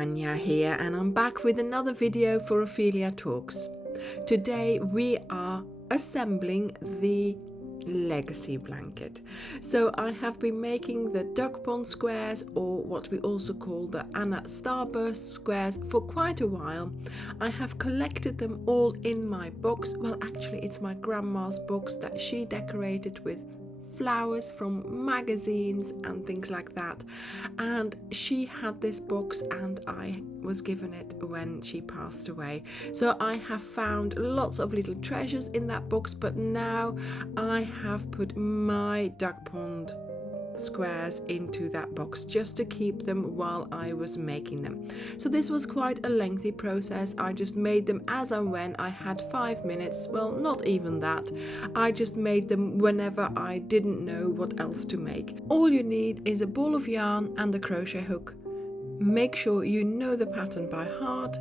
Anya here, and I'm back with another video for Ophelia Talks. Today we are assembling the legacy blanket. So I have been making the duck pond squares, or what we also call the Anna starburst squares, for quite a while. I have collected them all in my box. Well, actually it's my grandma's box that she decorated with flowers from magazines and things like that, and she had this box and I was given it when she passed away. So I have found lots of little treasures in that box, but now I have put my duck pond squares into that box just to keep them while I was making them. So this was quite a lengthy process. I just made them as and when I had 5 minutes. Well, not even that. I just made them whenever I didn't know what else to make. All you need is a ball of yarn and a crochet hook. Make sure you know the pattern by heart.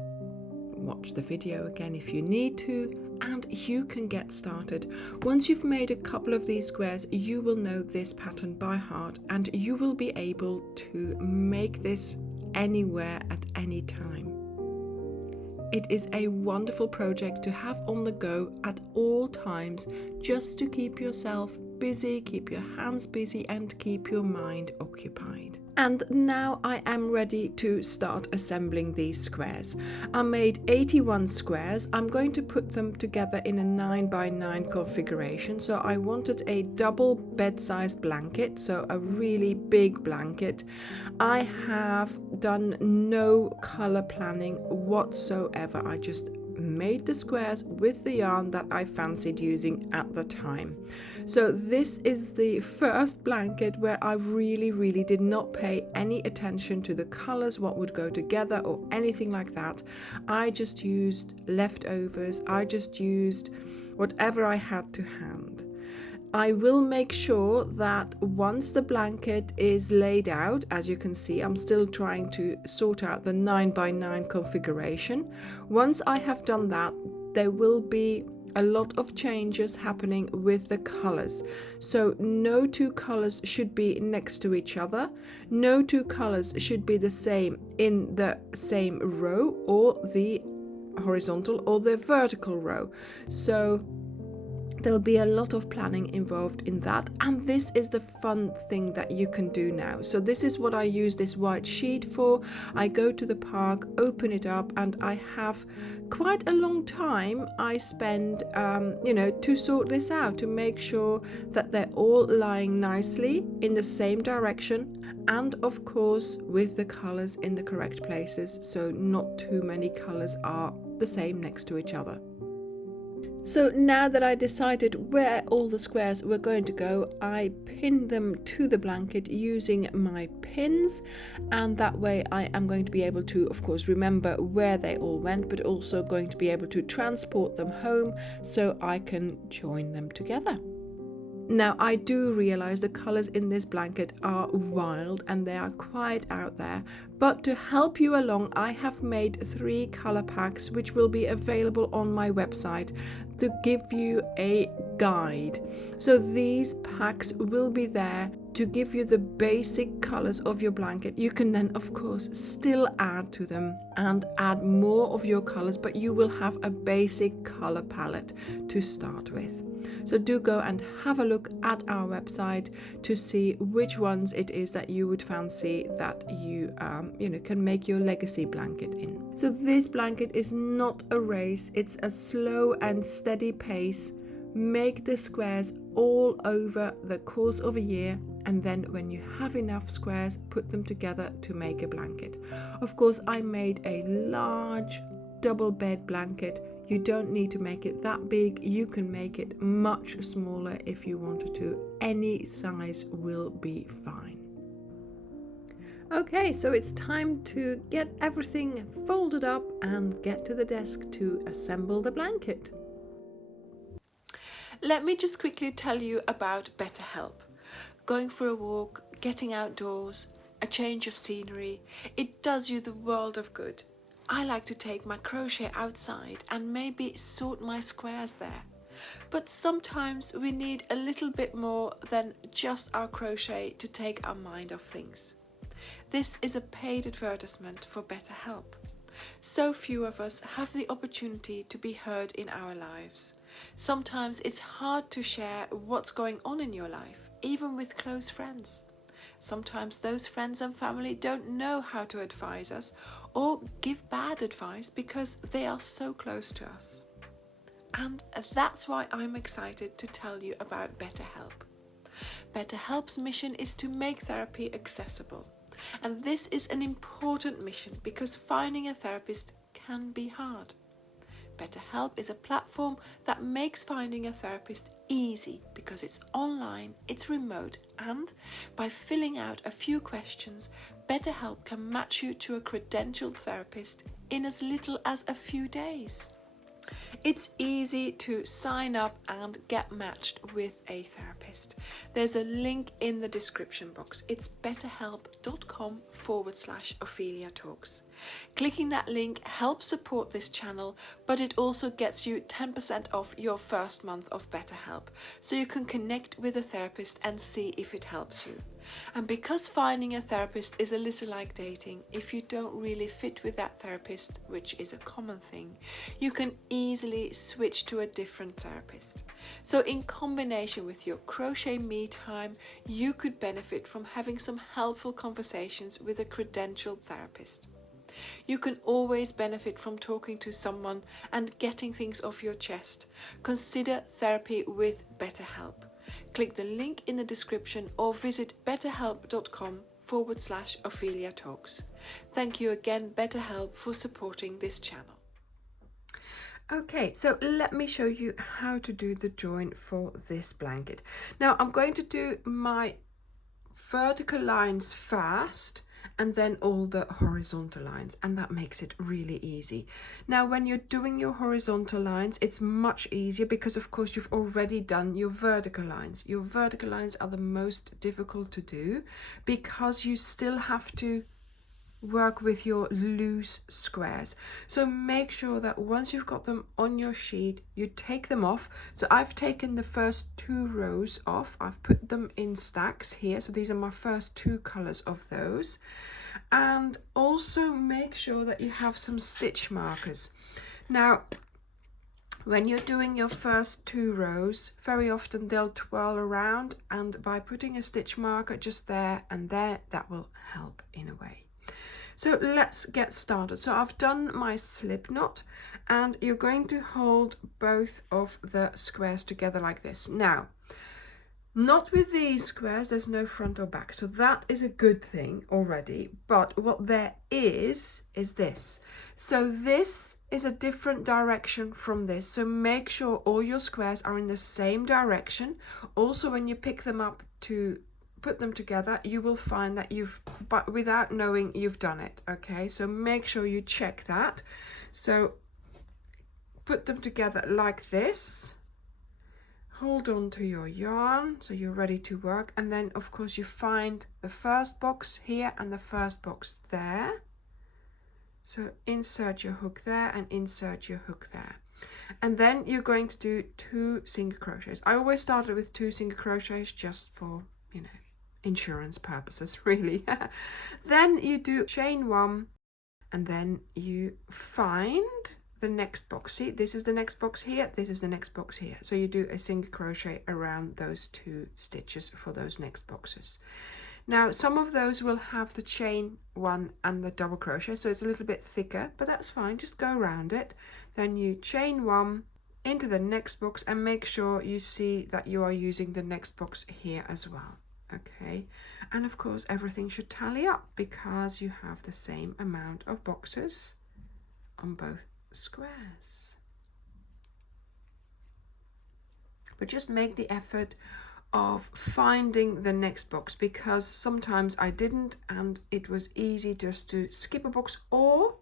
Watch the video again if you need to, and you can get started. Once you've made a couple of these squares, you will know this pattern by heart and you will be able to make this anywhere at any time. It is a wonderful project to have on the go at all times, just to keep yourself busy, keep your hands busy and keep your mind occupied. And now I am ready to start assembling these squares. I made 81 squares. I'm going to put them together in a 9x9 configuration. So I wanted a double bed-sized blanket, so a really big blanket. I have done no color planning whatsoever. I just made the squares with the yarn that I fancied using at the time. So this is the first blanket where I really did not pay any attention to the colors, what would go together or anything like that. I just used leftovers. I just used whatever I had to hand. I will make sure that once the blanket is laid out, as you can see, I'm still trying to sort out the 9x9 configuration. Once I have done that, there will be a lot of changes happening with the colors. So no two colors should be next to each other. No two colors should be the same in the same row, or the horizontal or the vertical row. So there'll be a lot of planning involved in that, and this is the fun thing that you can do now. So this is what I use this white sheet for. I go to the park, open it up, and I have quite a long time I spend to sort this out, to make sure that they're all lying nicely in the same direction, and of course with the colors in the correct places, so not too many colors are the same next to each other. So now that I decided where all the squares were going to go, I pinned them to the blanket using my pins, and that way I am going to be able to, of course, remember where they all went, but also going to be able to transport them home so I can join them together. Now, I do realize the colors in this blanket are wild and they are quite out there, but to help you along, I have made 3 color packs which will be available on my website to give you a guide. So these packs will be there to give you the basic colors of your blanket. You can then, of course, still add to them and add more of your colors, but you will have a basic color palette to start with. So do go and have a look at our website to see which ones it is that you would fancy that you can make your legacy blanket in. So this blanket is not a race, it's a slow and steady pace. Make the squares all over the course of a year, and then when you have enough squares, put them together to make a blanket. Of course, I made a large double bed blanket. You don't need to make it that big. You can make it much smaller if you wanted to. Any size will be fine. Okay, so it's time to get everything folded up and get to the desk to assemble the blanket. Let me just quickly tell you about BetterHelp. Going for a walk, getting outdoors, a change of scenery, it does you the world of good. I like to take my crochet outside and maybe sort my squares there. But sometimes we need a little bit more than just our crochet to take our mind off things. This is a paid advertisement for BetterHelp. So few of us have the opportunity to be heard in our lives. Sometimes it's hard to share what's going on in your life, even with close friends. Sometimes those friends and family don't know how to advise us or give bad advice because they are so close to us. And that's why I'm excited to tell you about BetterHelp. BetterHelp's mission is to make therapy accessible. And this is an important mission because finding a therapist can be hard. BetterHelp is a platform that makes finding a therapist easy because it's online, it's remote, and by filling out a few questions, BetterHelp can match you to a credentialed therapist in as little as a few days. It's easy to sign up and get matched with a therapist. There's a link in the description box. It's betterhelp.com/Ophelia Talks. Clicking that link helps support this channel, but it also gets you 10% off your first month of BetterHelp, so you can connect with a therapist and see if it helps you. And because finding a therapist is a little like dating, if you don't really fit with that therapist, which is a common thing, you can easily switch to a different therapist. So in combination with your crochet me time, you could benefit from having some helpful conversations with a credentialed therapist. You can always benefit from talking to someone and getting things off your chest. Consider therapy with BetterHelp. Click the link in the description or visit betterhelp.com/Ophelia Talks. Thank you again, BetterHelp, for supporting this channel. Okay, so let me show you how to do the join for this blanket. Now I'm going to do my vertical lines first and then all the horizontal lines, and that makes it really easy. Now when you're doing your horizontal lines, it's much easier because of course you've already done your vertical lines. Your vertical lines are the most difficult to do because you still have to work with your loose squares. So make sure that once you've got them on your sheet, you take them off. So I've taken the first 2 rows off. I've put them in stacks here. So these are my first 2 colors of those. And also make sure that you have some stitch markers. Now, when you're doing your first 2 rows, very often they'll twirl around, and by putting a stitch marker just there and there, that will help in a way. So let's get started. So I've done my slip knot, and you're going to hold both of the squares together like this. Now, not with these squares, there's no front or back, so that is a good thing already, but what there is this. So this is a different direction from this, so make sure all your squares are in the same direction. Also, when you pick them up to put them together, you will find that but without knowing you've done it. Okay, so make sure you check that. So put them together like this, hold on to your yarn so you're ready to work, and then of course you find the first box here and the first box there. So insert your hook there and insert your hook there, and then you're going to do 2 single crochets. I always started with 2 single crochets just for, you know, insurance purposes really. Then you do chain 1, and then you find the next box. See, this is the next box here, this is the next box here. So you do a single crochet around those 2 stitches for those next boxes. Now some of those will have the chain 1 and the double crochet, so it's a little bit thicker, but that's fine, just go around it. Then you chain 1 into the next box, and make sure you see that you are using the next box here as well. Okay, and of course everything should tally up because you have the same amount of boxes on both squares. But just make the effort of finding the next box, because sometimes I didn't, and it was easy just to skip a box or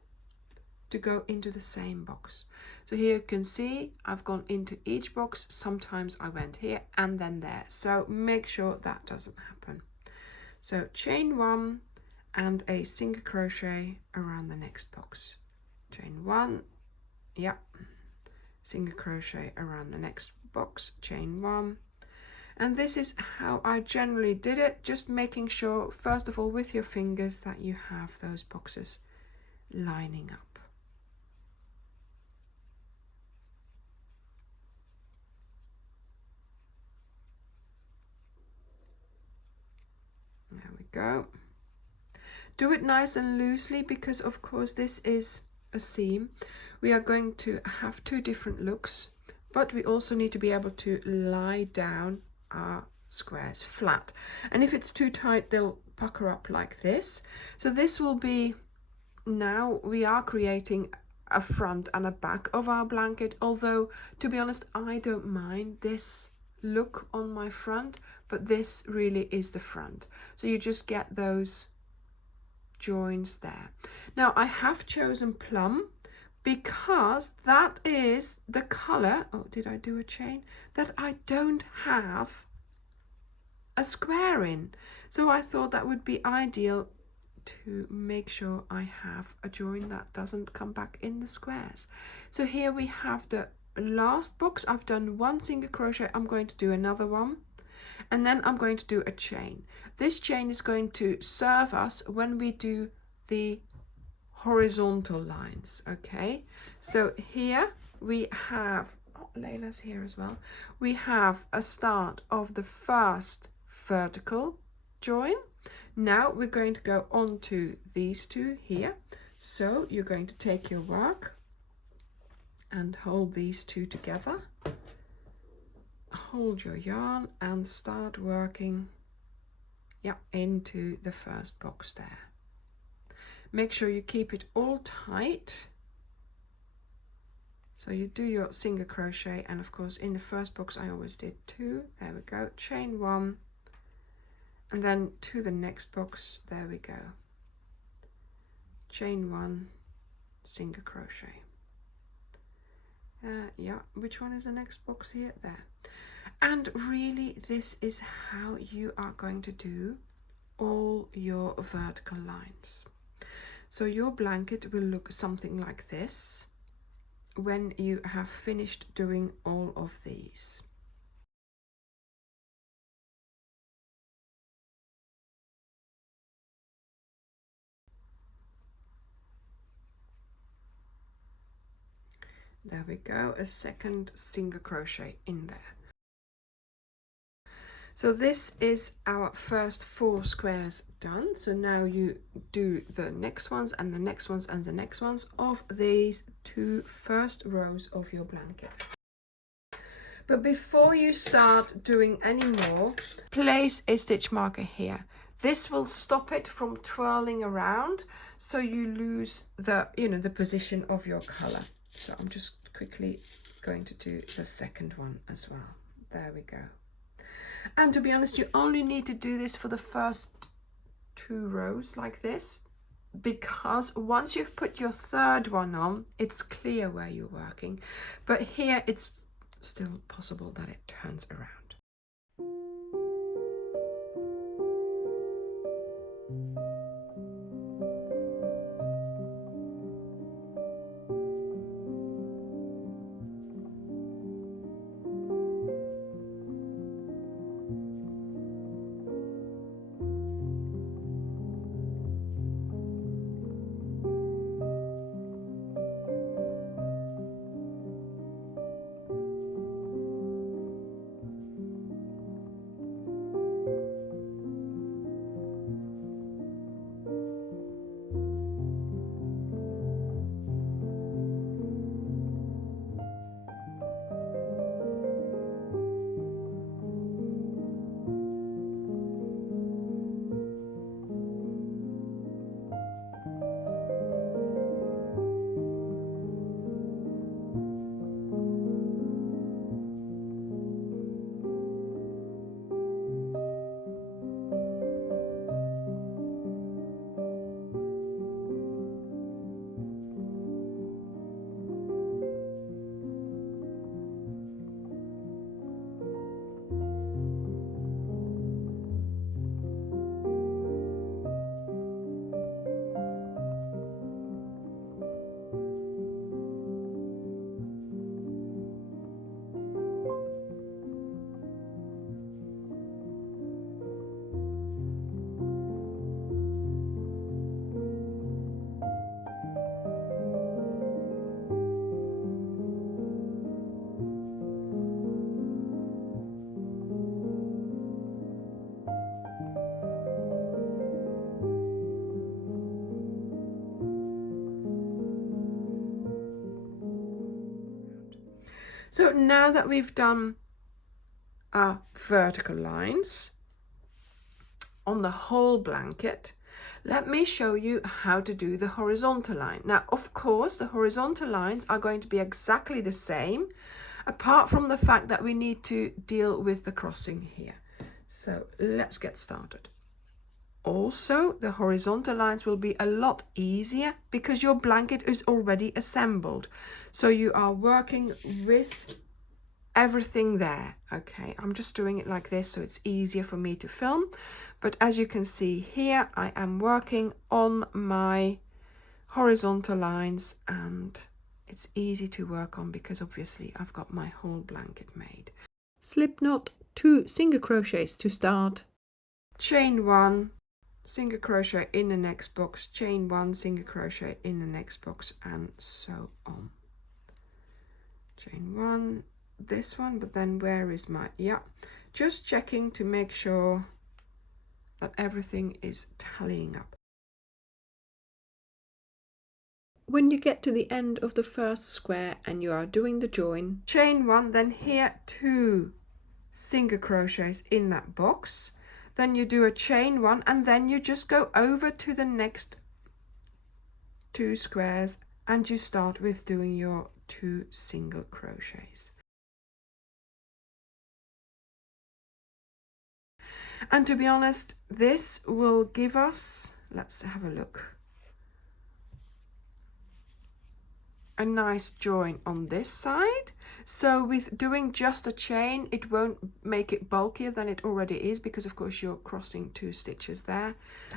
to go into the same box. So here you can see I've gone into each box. Sometimes I went here and then there, so make sure that doesn't happen. So chain 1 and a single crochet around the next box. Chain 1, yeah, single crochet around the next box, chain 1, And this is how I generally did it, just making sure first of all with your fingers that you have those boxes lining up. There we go. Do it nice and loosely because of course this is a seam. We are going to have two different looks, but we also need to be able to lie down our squares flat. And if it's too tight, they'll pucker up like this. So this will be, now we are creating a front and a back of our blanket, although to be honest I don't mind this look on my front, but this really is the front. So you just get those joins there. Now I have chosen plum because that is the color, oh did I do a chain, that I don't have a square in. So I thought that would be ideal to make sure I have a join that doesn't come back in the squares. So here we have the last box. I've done one single crochet, I'm going to do another one, and then I'm going to do a chain. This chain is going to serve us when we do the horizontal lines. Okay, so here we have, oh, Layla's here as well, we have a start of the first vertical join. Now we're going to go on to these two here. So you're going to take your work and hold these two together, hold your yarn and start working into the first box there. Make sure you keep it all tight. So you do your single crochet, and of course in the first box I always did 2. There we go, chain 1, and then to the next box, there we go, chain 1, single crochet. Yeah, which one is the next box here? There. And really this is how you are going to do all your vertical lines. So your blanket will look something like this when you have finished doing all of these. There we go, a second single crochet in there. So this is our first 4 squares done. So now you do the next ones and the next ones and the next ones of these 2 first rows of your blanket. But before you start doing any more, place a stitch marker here. This will stop it from twirling around, so you lose the, the position of your color. So I'm just quickly going to do the second one as well. There we go. And to be honest, you only need to do this for the first 2 rows like this, because once you've put your third one on, it's clear where you're working. But here it's still possible that it turns around. So now that we've done our vertical lines on the whole blanket, let me show you how to do the horizontal line. Now, of course, the horizontal lines are going to be exactly the same, apart from the fact that we need to deal with the crossing here. So let's get started. Also, the horizontal lines will be a lot easier because your blanket is already assembled. So you are working with everything there. Okay, I'm just doing it like this so it's easier for me to film. But as you can see here, I am working on my horizontal lines, and it's easy to work on because obviously I've got my whole blanket made. Slip knot 2 single crochets to start. Chain 1, single crochet in the next box, chain 1, single crochet in the next box, and so on. Chain 1, this one, but then where is my, yeah, just checking to make sure that everything is tallying up. When you get to the end of the first square and you are doing the join, chain 1, then here 2 single crochets in that box, then you do a chain 1, and then you just go over to the next 2 squares and you start with doing your 2 single crochets. And to be honest, this will give us, let's have a look, a nice join on this side. So with doing just a chain, it won't make it bulkier than it already is, because of course you're crossing 2 stitches there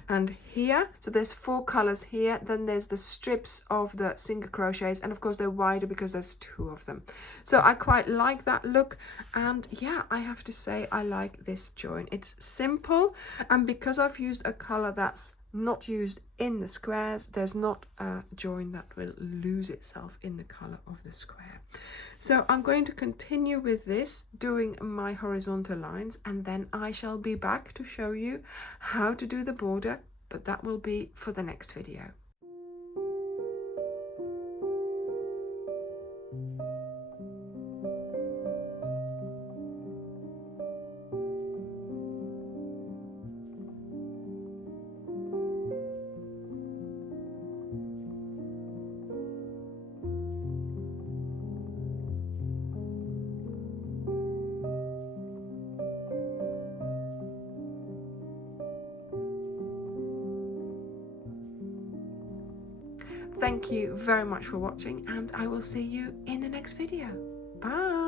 and here. So there's 4 colors here, then there's the strips of the single crochets, and of course they're wider because there's 2 of them. So I quite like that look, and yeah, I have to say I like this join. It's simple, and because I've used a color that's not used in the squares, there's not a join that will lose itself in the color of the square. So I'm going to continue with this, doing my horizontal lines, and then I shall be back to show you how to do the border, but that will be for the next video. Thank you very much for watching, and I will see you in the next video. Bye!